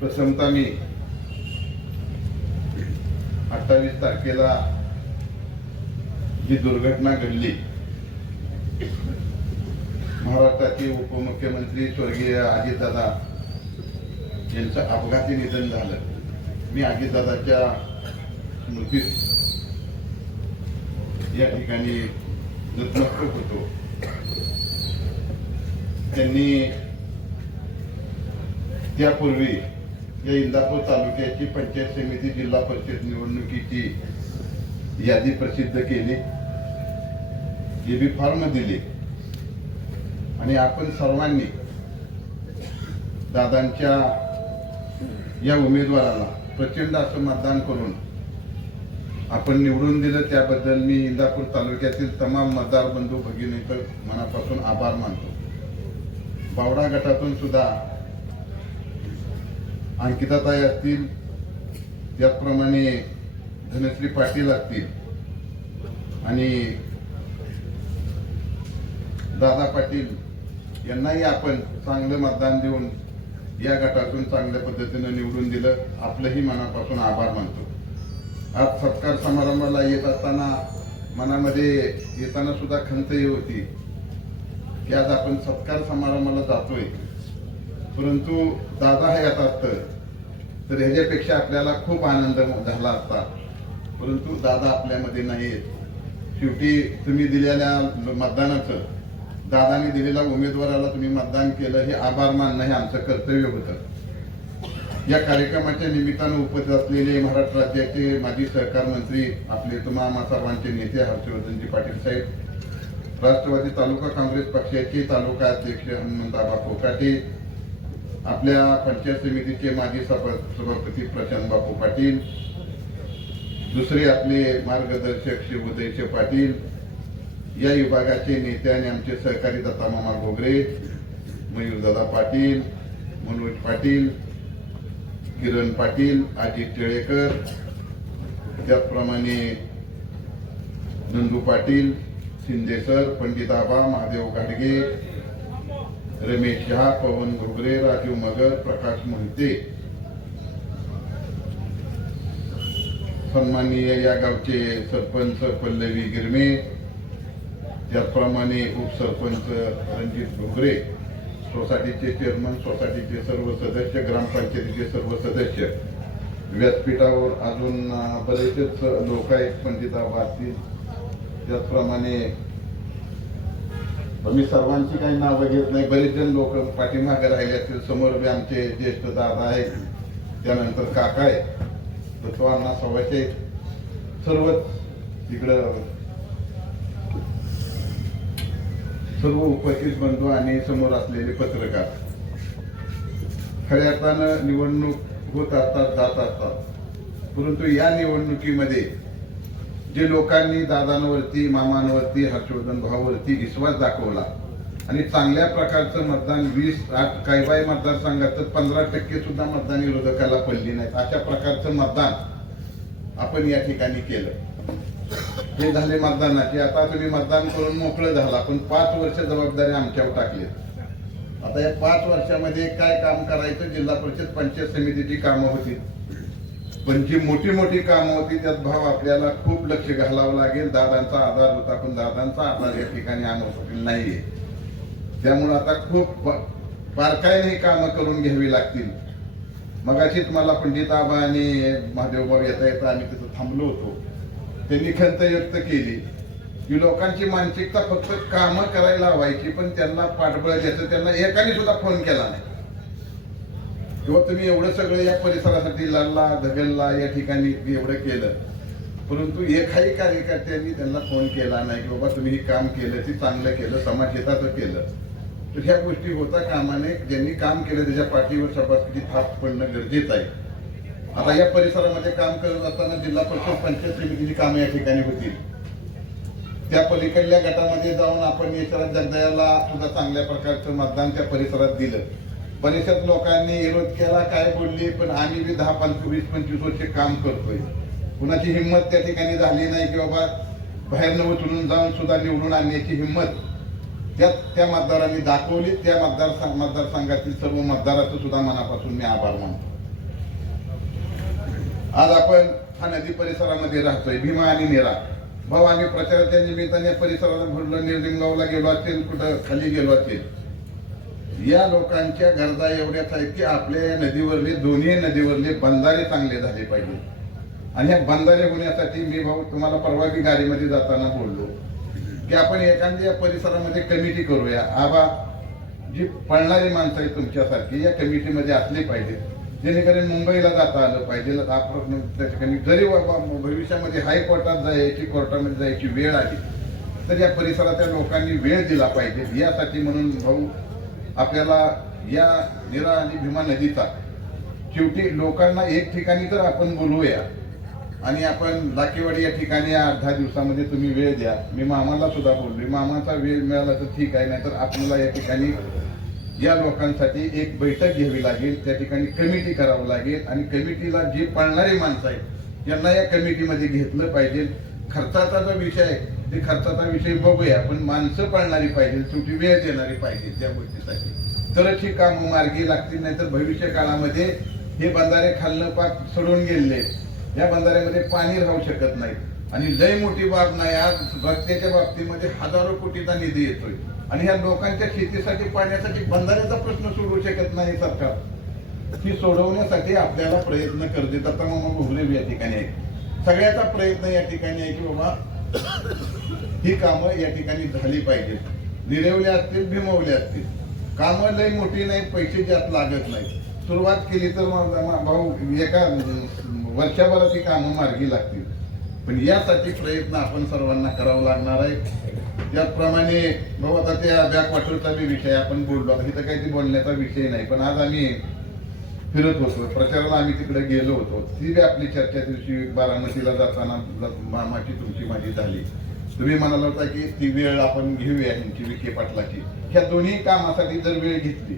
प्रथमतः मी 28 तारखेला जी दुर्घटना घडली, महाराष्ट्राचे उपमुख्यमंत्री स्वर्गीय अजितदादा यांचं अपघाती निधन झालं. मी अजितदादाच्या स्मृतीत या ठिकाणी नतमस्तक होतो. त्यांनी त्यापूर्वी या इंदापूर तालुक्याची पंचायत समिती जिल्हा परिषद निवडणुकीची यादी प्रसिद्ध केली, EB फॉर्म दिले आणि आपण सर्वांनी दादांच्या या उमेदवाराला प्रचंड असं मतदान करून आपण निवडून दिलं. त्याबद्दल मी इंदापूर तालुक्यातील तमाम मतदार बंधू भगिनींचे मनापासून आभार मानतो. बावडा गटातून सुद्धा अंकिताताई असतील, त्याचप्रमाणे धनश्री पाटील असतील आणि दादा पाटील यांनाही आपण चांगलं मतदान देऊन या गटातून चांगल्या पद्धतीने निवडून दिलं. आपलंही मनापासून आभार मानतो. आज सत्कार समारंभाला येत असताना मनामध्ये येताना सुद्धा खंत होती की आज आपण सत्कार समारंभाला जातोय, परंतु दादा हे येत असतं तर ह्याच्यापेक्षा आपल्याला खूप आनंद झाला असता, परंतु दादा आपल्यामध्ये नाही आहेत. शेवटी तुम्ही दिलेल्या मतदानाचं, दादाने दिलेल्या उमेदवाराला तुम्ही मतदान केलं, हे आभार मानणं हे आमचं कर्तव्य होतं. या कार्यक्रमाच्या निमित्तानं उपस्थित असलेले महाराष्ट्र राज्याचे माजी सहकार मंत्री, आपले तमाम सर्वांचे नेते हर्षवर्धनजी पाटील साहेब, राष्ट्रवादी तालुका काँग्रेस पक्षाचे तालुका अध्यक्ष हनुमंतआबा कोकाटे, आपल्या पंचायत समितीचे माजी सभापती प्रशांत बापू पाटील, दुसरे आपले मार्गदर्शक शिवोदयचे पाटील, या विभागाचे नेते आणि आमचे सहकारी दत्तामामा घोगरे, मयूरदादा पाटील, मनोज पाटील, किरण पाटील, अजित टिळेकर, त्याचप्रमाणे नंदू पाटील, शिंदे सर, पंडित आबा, महादेव घाडगे, रमेश शहा, पवन घोगरे, राजीव मगर, प्रकाश मोहिते, सन्माननीय या गावचे सरपंच पल्लवी गिरमे, त्याचप्रमाणे उपसरपंच रणजित घोगरे, सोसायटीचे चेअरमन, सोसायटीचे सर्व सदस्य, ग्रामपंचायतीचे सर्व सदस्य, व्यासपीठावर अजून बरेचसेच लोक आहेत, पंडित आबा असतील, त्याचप्रमाणे मी सर्वांची काही नावं घेत नाही. बरेच जण लोक पाठीमागे राहिले असतील. समोर बी आमचे ज्येष्ठ दादा आहेत, त्यानंतर काका आहेत, तत्वांना सवाचे सर्वच इकडं सर्व उपस्थित बंधू आणि समोर असलेले पत्रकार. खऱ्या अर्थानं निवडणूक होत असतात, जात असतात, परंतु या निवडणुकीमध्ये जे लोकांनी दादांवरती, मामांवरती, हर्षवर्धन भावावरती विश्वास दाखवला आणि चांगल्या प्रकारचं मतदान 20 काही मतदारसंघात 15% सुद्धा मतदान विरोधकाला पडली नाहीत, अशा प्रकारचं मतदान आपण या ठिकाणी केलं. हे झाले मतदानाचे. आता तुम्ही मतदान करून मोकळं झाला, पण 5 वर्ष जबाबदारी आमच्यावर टाकली. आता या 5 वर्षामध्ये काय काम करायचं? जिल्हा परिषद पंचायत समितीची कामं होती, पण जी मोठी मोठी कामं होती त्यात भाव आपल्याला खूप लक्ष घालावं लागेल. दादांचा आधार होता, पण दादांचा आधार या ठिकाणी आम्हाला नाहीये. त्यामुळे आता खूप बारकाईने कामं करून घ्यावी लागतील. मगाशीच मला पंडित आबा आणि महादेवबाब येता येता आम्ही तिथं थांबलो होतो. त्यांनी खंत व्यक्त केली की लोकांची मानसिकता फक्त कामं करायला हवायची, पण त्यांना पाठबळ द्यायचं. त्यांना एकाने सुद्धा फोन केला नाही किंवा तुम्ही एवढं सगळं या परिसरासाठी लढला, धगलला, या ठिकाणी एवढं केलं, परंतु एकाही कार्यकर्त्यांनी त्यांना फोन केला नाही की बाबा तुम्ही हे काम केलं, ते चांगलं केलं, समाजहिताचं केलं. तर ह्या गोष्टी होता कामा नये. ज्यांनी काम केलं त्याच्या पाठीवर शाबासकीची थाप पडणं गरजेचं आहे. आता या परिसरामध्ये काम करत असताना जिल्हा परिषद पंचायत समितीची कामं या ठिकाणी होतील. त्या पलीकडल्या गटामध्ये जाऊन आपण यशराज जगदयाला सुद्धा चांगल्या प्रकारचं मतदान त्या परिसरात दिलं. परिषद लोकांनी विरोध केला, काय बोलले, पण आम्ही बी 10, 20-25 वर्ष काम करतोय. कुणाची हिंमत त्या ठिकाणी झाली नाही की बाबा बाहेरनं उचलून जाऊन सुद्धा निवडून आणण्याची हिंमत त्या मतदारांनी दाखवली. त्या मतदारसंघातील सर्व मतदाराचं सुद्धा मनापासून मी आभार मानतो. आज आपण हा नदी परिसरामध्ये राहतोय, भीमा आणि नीरा. भाऊ, आम्ही प्रचाराच्या निमित्ताने परिसराला भरलं, निर्लिंगावला गेलो असेल, कुठं खाली गेलो असेल, या लोकांच्या गरजा एवढ्याच आहेत की आपल्या या नदीवरले, दोन्ही नदीवरले बंधारे चांगले झाले पाहिजे. आणि ह्या बंधारे होण्यासाठी मी भाऊ तुम्हाला परवा मी गाडीमध्ये जाताना बोललो की आपण एखाद्या परिसरामध्ये कमिटी करूया. आबा, जी पळणारी माणसं आहेत तुमच्यासारखी या कमिटीमध्ये असली पाहिजे, जेणेकरून मुंबईला जाता आलं पाहिजे. आपण त्या ठिकाणी जरी भविष्यामध्ये हायकोर्टात जायची, कोर्टामध्ये जायची वेळ आली तर या परिसराच्या लोकांनी वेळ दिला पाहिजे. यासाठी म्हणून भाऊ आपल्याला या नीरा आणि भीमा नदीचा शेवटी लोकांना एक ठिकाणी तर आपण बोलवूया आणि आपण लाकेवाडी या ठिकाणी 8-10 दिवसामध्ये तुम्ही वेळ द्या. मी मामाला सुद्धा बोललोय, मामाचा वेळ मिळाला तर ठीक आहे, नाहीतर आपल्याला या ठिकाणी या लोकांसाठी एक बैठक घ्यावी लागेल, त्या ठिकाणी कमिटी करावं लागेल आणि कमिटीला जी पाळणारी माणसं आहेत यांना या कमिटीमध्ये घेतलं पाहिजे. खर्चाचा जो विषय आहे ते खर्चाचा विषय बघूया, पण माणसं पाळणारी पाहिजे, शेवटी वेळ देणारी पाहिजे त्या गोष्टीसाठी, तरच ही कामं मार्गी लागतील. नाहीतर भविष्य काळामध्ये हे बंधारे खालनं पाक सोडून गेले, या बंधाऱ्यामध्ये पाणी राहू शकत नाही. आणि लय मोठी बाब नाही, आज रस्त्याच्या बाबतीमध्ये हजारो कोटीचा निधी येतोय आणि ह्या लोकांच्या शेतीसाठी, पाण्यासाठी बंधाऱ्याचा प्रश्न सोडवू शकत नाही सरकार. ती सोडवण्यासाठी आपल्याला प्रयत्न करते. आता मग भुगले या ठिकाणी आहे, सगळ्याचा प्रयत्न या ठिकाणी आहे की बाबा ही कामं या ठिकाणी झाली पाहिजेत. निरवले असतील, भीमवले असतील, कामं लय मोठी नाही, पैसे जास्त लागत नाही. सुरुवात केली तर भाऊ एका वर्षभरात ही कामं मार्गी लागतील. पण यासाठी प्रयत्न आपण सर्वांना करावा लागणार आहे. त्याचप्रमाणे भाऊ आता त्या बॅकवॉटरचा बी विषय आपण बोललो, इथं काही ते बोलण्याचा विषय नाही, पण आज आम्ही फिरत होतो प्रचाराला, आम्ही तिकडे गेलो होतो. ती बी आपली चर्चा दिवशी बारामतीला जाताना मामाची तुमची माझी झाली. तुम्ही म्हणाला होता की ती वेळ आपण घेऊया यांची, विखे पाटलाची. ह्या दोन्ही कामासाठी जर वेळ घेतली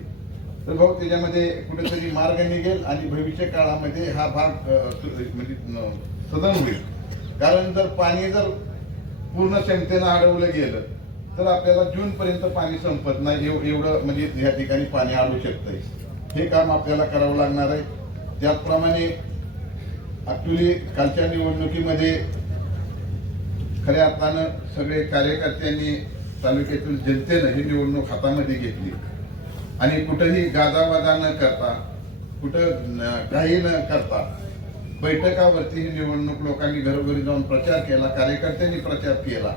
तर भाऊ त्याच्यामध्ये कुठेतरी मार्ग निघेल आणि भविष्य काळामध्ये हा भाग म्हणजे सदन होईल. कारण जर पाणी जर पूर्ण क्षमतेनं अडवलं गेलं तर आपल्याला जून पर्यंत पाणी संपत नाही, एवढं म्हणजे या ठिकाणी पाणी अडवू शकतंय. हे काम आपल्याला करावं लागणार आहे. त्याचप्रमाणे ऍक्च्युली कालच्या निवडणुकीमध्ये खऱ्या अर्थानं सगळे कार्यकर्त्यांनी, तालुक्यातील जनतेनं ही निवडणूक हातामध्ये घेतली आणि कुठंही गाजावाजा न करता, कुठं काही न करता बैठकावरती ही निवडणूक लोकांनी घरोघरी जाऊन प्रचार केला, कार्यकर्त्यांनी प्रचार केला.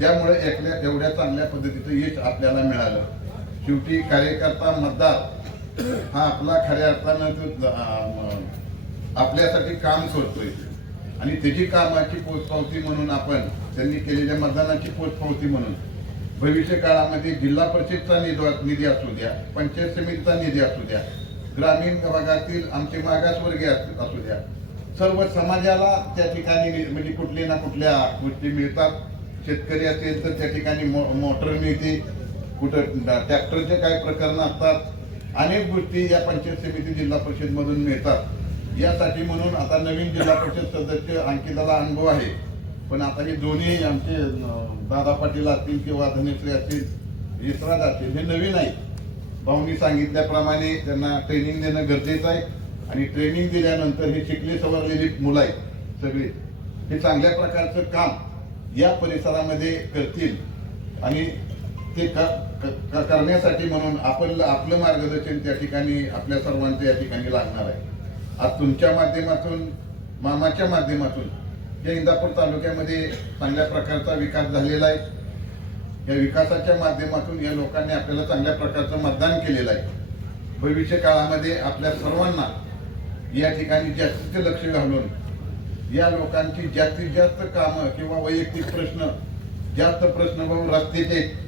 त्यामुळे एवढ्या चांगल्या पद्धतीचं यश आपल्याला मिळालं. शेवटी कार्यकर्ता, मतदार हा आपला खऱ्या अर्थानं आपल्यासाठी काम करतोय आणि त्याची कामाची पोचपावती म्हणून आपण त्यांनी केलेल्या मतदानाची पोचपावती म्हणून भविष्य काळामध्ये जिल्हा परिषदचा निधी असू द्या, पंचायत समितीचा निधी असू द्या, ग्रामीण भागातील आमचे मागासवर्गीय असू द्या, सर्व समाजाला त्या ठिकाणी म्हणजे कुठल्या ना कुठल्या गोष्टी मिळतात. शेतकरी असेल तर त्या ठिकाणी मोटर मिळते, कुठं ट्रॅक्टरचे काही प्रकरण असतात, अनेक गोष्टी या पंचायत समिती जिल्हा परिषद मधून मिळतात. यासाठी म्हणून आता नवीन जिल्हा परिषद सदस्य अंकिताला अनुभव आहे, पण आता हे दोन्ही आमचे दादा पाटील असतील किंवा धनेश्री असतील, यशराज असतील, हे नवीन आहे. भाऊनी सांगितल्याप्रमाणे त्यांना ट्रेनिंग देणं गरजेचं आहे आणि ट्रेनिंग दिल्यानंतर हे शिकले सवरलेली मुलं आहेत सगळे, हे चांगल्या प्रकारचं काम या परिसरामध्ये करतील आणि ते करण्यासाठी म्हणून आपलं मार्गदर्शन त्या ठिकाणी आपल्या सर्वांचं या ठिकाणी लागणार आहे. आज तुमच्या माध्यमातून, मामाच्या माध्यमातून या इंदापूर तालुक्यामध्ये चांगल्या प्रकारचा विकास झालेला आहे. या विकासाच्या माध्यमातून या लोकांनी आपल्याला चांगल्या प्रकारचं मतदान केलेलं आहे. भविष्य काळामध्ये आपल्या सर्वांना या ठिकाणी जास्तीचे लक्ष घालून या लोकांची जास्तीत जास्त कामं किंवा वैयक्तिक प्रश्न, जास्त प्रश्न भाऊ रस्त्याचे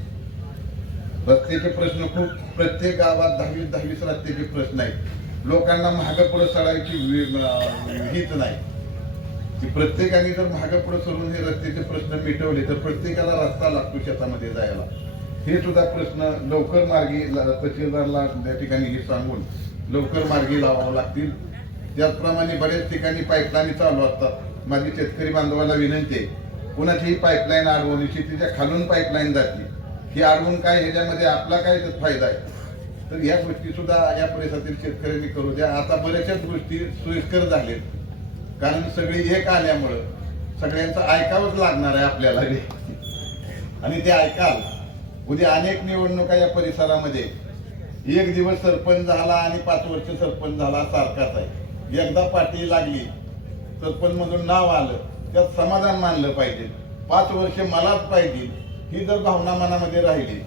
प्रश्न खूप, प्रत्येक गावात 10-20 रस्त्याचे प्रश्न आहेत. लोकांना महाग पुढे सडायची हीच नाही. प्रत्येकाने जर महाग पुढे सरून हे रस्त्याचे प्रश्न मिटवले तर प्रत्येकाला रस्ता लागतो शेतामध्ये जायला. हे सुद्धा प्रश्न लवकर मार्गी तहसीलदारला त्या ठिकाणी हे सांगून लवकर मार्गी लावावं लागतील. त्याचप्रमाणे बऱ्याच ठिकाणी पाईपलाईन चालू असतात. माझी शेतकरी बांधवाला विनंती आहे, कुणाचीही पाईपलाईन अडवून शेतीच्या खालून पाईपलाईन जाते, ही अडवून काय ह्याच्यामध्ये आपला काय फायदा आहे? तर या गोष्टी सुद्धा या परिसरातील शेतकऱ्यांनी करू द्या. आता बऱ्याचशाच गोष्टी सोयीस्कर झालेत. कारण सगळी एक आल्यामुळं सगळ्यांचं ऐकावंच लागणार आहे आपल्याला आणि ते ऐकाल. उद्या अनेक निवडणुका या परिसरामध्ये, एक दिवस सरपंच झाला आणि 5 वर्ष सरपंच झाला सारखाच आहे. एकदा पाठी लागली, सरपंच मधून नाव आलं, त्यात समाधान मानलं पाहिजे. 5 वर्ष मलाच पाहिजे ही जर भावना मनामध्ये राहिली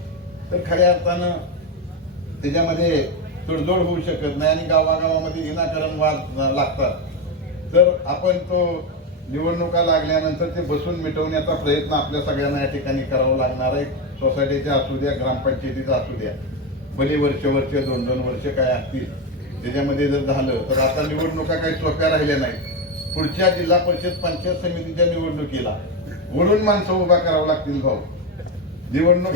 तर खऱ्या अर्थानं त्याच्यामध्ये तडजोड होऊ शकत नाही आणि गावागावामध्ये विनाकारण वाद लागतात. तर आपण तो निवडणुका लागल्यानंतर ते बसून मिटवण्याचा प्रयत्न आपल्या सगळ्यांना या ठिकाणी करावा लागणार आहे. सोसायटीच्या असू द्या, ग्रामपंचायतीचा असू द्या, भले वर्ष 2-2 वर्ष काय असतील, त्याच्यामध्ये जर झालं तर आता निवडणुका काही सोप्या राहिल्या नाहीत. पुढच्या जिल्हा परिषद पंचायत समितीच्या निवडणुकीला ओढून माणसं उभा करावं लागतील भाऊ. निवडणूक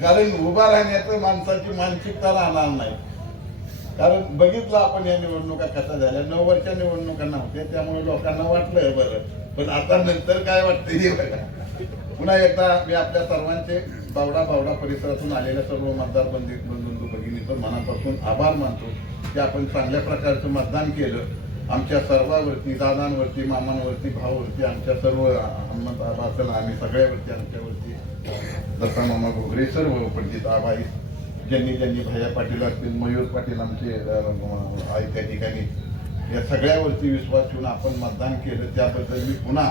कारण उभा राहण्याचं माणसाची मानसिकता राहणार नाही. कारण बघितलं आपण या निवडणुका कशा झाल्या. 9 वर्षाच्या निवडणुका नव्हत्या, त्यामुळे लोकांना वाटलं बरं, पण आता नंतर काय वाटतंय. पुन्हा एकदा मी आपल्या सर्वांचे बावडा परिसरातून आलेल्या सर्व मतदार बंधू भगिनीचं मनापासून आभार मानतो की आपण चांगल्या प्रकारचं मतदान केलं. आमच्या सर्वांवरती, दादांवरती, मामांवरती, भावावरती, आमच्या सर्व अहमद आबासल आम्ही सगळ्यावरती, आमच्यावरती दत्ता मामा घोगरे, सर्व पंडित आबाई, ज्यांनी भैया पाटील असतील, मयूर पाटील आमचे आहेत त्या ठिकाणी, या सगळ्यावरती विश्वास ठेवून आपण मतदान केलं. त्याबद्दल मी पुन्हा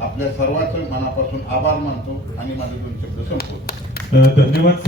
आपल्या सर्वांचं मनापासून आभार मानतो आणि माझे 2 शब्द संपवतो. धन्यवाद.